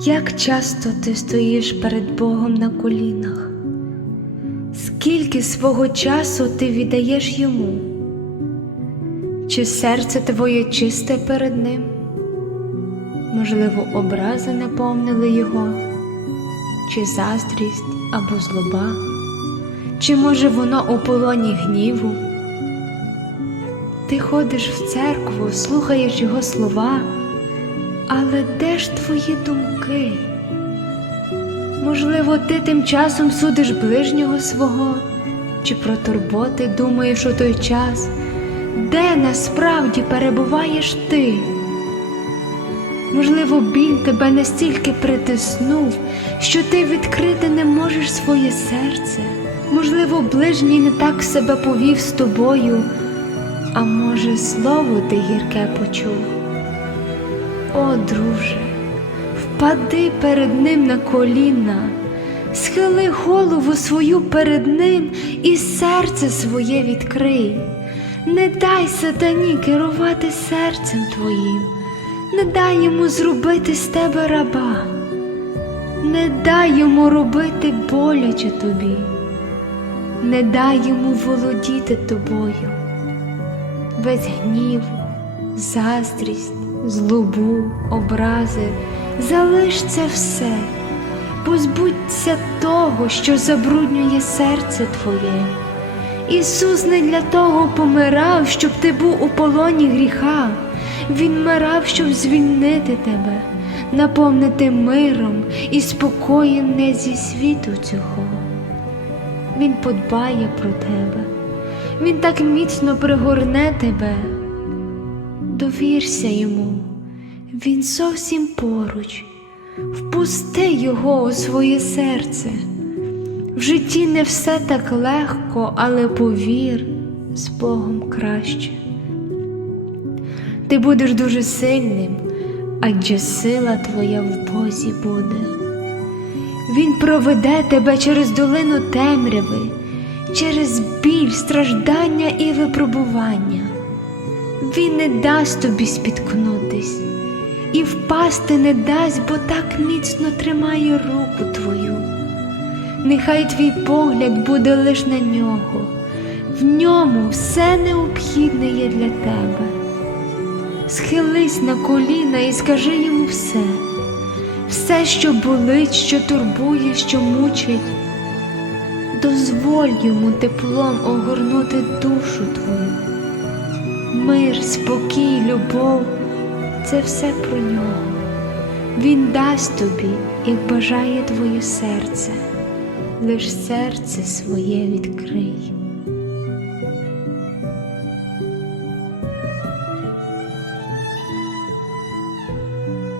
Як часто ти стоїш перед Богом на колінах? Скільки свого часу ти віддаєш йому? Чи серце твоє чисте перед Ним? Можливо, образи наповнили його, чи заздрість або злоба, чи може воно у полоні гніву? Ти ходиш в церкву, слухаєш його слова, але де ж твої думки? Можливо, ти тим часом судиш ближнього свого, чи про турботи думаєш у той час, де насправді перебуваєш ти? Можливо, біль тебе настільки притиснув, що ти відкрити не можеш своє серце. Можливо, ближній не так себе повів з тобою, а може, слово ти гірке почув. О, друже, впади перед ним на коліна, схили голову свою перед ним і серце своє відкрий. Не дай сатані керувати серцем твоїм, не дай йому зробити з тебе раба, не дай йому робити боляче тобі, не дай йому володіти тобою. Весь гнів, заздрість, злобу, образи, залиш це все, позбудься того, що забруднює серце твоє. Ісус не для того помирав, щоб ти був у полоні гріха. Він вмирав, щоб звільнити тебе, наповнити миром і спокоєм не зі світу цього. Він подбає про тебе, Він так міцно пригорне тебе. Довірся йому, він зовсім поруч, впусти його у своє серце. В житті не все так легко, але повір, з Богом краще. Ти будеш дуже сильним, адже сила твоя в Бозі буде. Він проведе тебе через долину темряви, через біль, страждання і випробування. Він не дасть тобі спіткнутись і впасти не дасть, бо так міцно тримає руку твою. Нехай твій погляд буде лиш на нього, в ньому все необхідне є для тебе. Схились на коліна і скажи йому все, все, що болить, що турбує, що мучить. Дозволь йому теплом огорнути душу твою. Мир, спокій, любов це все про нього. Він дасть тобі, як бажає твоє серце, лиш серце своє відкрий.